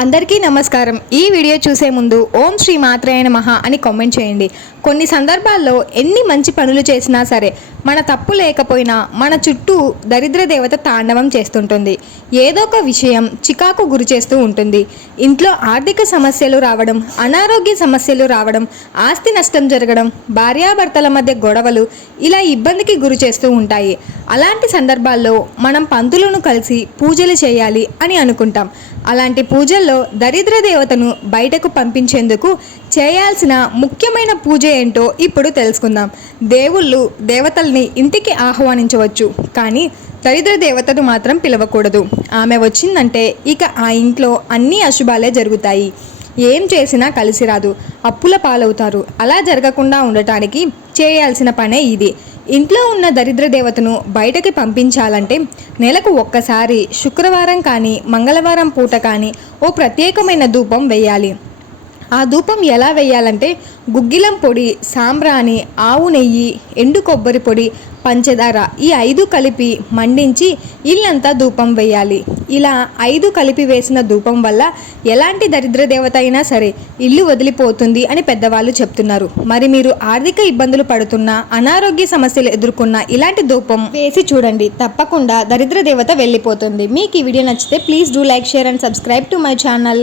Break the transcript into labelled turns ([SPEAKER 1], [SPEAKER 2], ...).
[SPEAKER 1] అందరికీ నమస్కారం. ఈ వీడియో చూసే ముందు ఓం శ్రీ మాత్రేయన మహా అని కామెంట్ చేయండి. కొన్ని సందర్భాల్లో ఎన్ని మంచి పనులు చేసినా సరే మన తప్పు లేకపోయినా మన చుట్టూ దరిద్ర దేవత తాండవం చేస్తుంటుంది. ఏదో ఒక విషయం చికాకు గురి చేస్తూ ఉంటుంది. ఇంట్లో ఆర్థిక సమస్యలు రావడం అనారోగ్య సమస్యలు రావడం ఆస్తి నష్టం జరగడం భార్యాభర్తల మధ్య గొడవలు ఇలా ఇబ్బందికి గురి చేస్తూ ఉంటాయి. అలాంటి సందర్భాల్లో మనం పంతులను కలిసి పూజలు చేయాలి అని అనుకుంటాం. అలాంటి పూజలు పూజల్లో దరిద్ర దేవతను బయటకు పంపించేందుకు చేయాల్సిన ముఖ్యమైన పూజ ఏంటో ఇప్పుడు తెలుసుకుందాం. దేవుళ్ళు దేవతల్ని ఇంటికి ఆహ్వానించవచ్చు కానీ దరిద్ర దేవతను మాత్రం పిలవకూడదు. ఆమె వచ్చిందంటే ఇక ఆ ఇంట్లో అన్ని అశుభాలే జరుగుతాయి. ఏం చేసినా కలిసి రాదు. అప్పుల పాలవుతారు. అలా జరగకుండా ఉండటానికి చేయాల్సిన పనే ఇది. ఇంట్లో ఉన్న దరిద్ర దేవతను బయటకి పంపించాలంటే నెలకు ఒక్కసారి శుక్రవారం కానీ మంగళవారం పూట కానీ ఓ ప్రత్యేకమైన ధూపం వేయాలి. ఆ ధూపం ఎలా వేయాలంటే గుగ్గిలం పొడి సాంబ్రాణి ఆవు నెయ్యి ఎండు కొబ్బరి పొడి పంచదార ఈ ఐదు కలిపి మండించి ఇల్లంతా ధూపం వేయాలి. ఇలా ఐదు కలిపి వేసిన ధూపం వల్ల ఎలాంటి దరిద్ర దేవత అయినా సరే ఇల్లు వదిలిపోతుంది అని పెద్దవాళ్ళు చెప్తున్నారు. మరి మీరు ఆర్థిక ఇబ్బందులు పడుతున్నా అనారోగ్య సమస్యలు ఎదుర్కొన్న ఇలాంటి ధూపం వేసి చూడండి. తప్పకుండా దరిద్ర దేవత వెళ్ళిపోతుంది. మీకు ఈ వీడియో నచ్చితే please do like share and subscribe to my channel.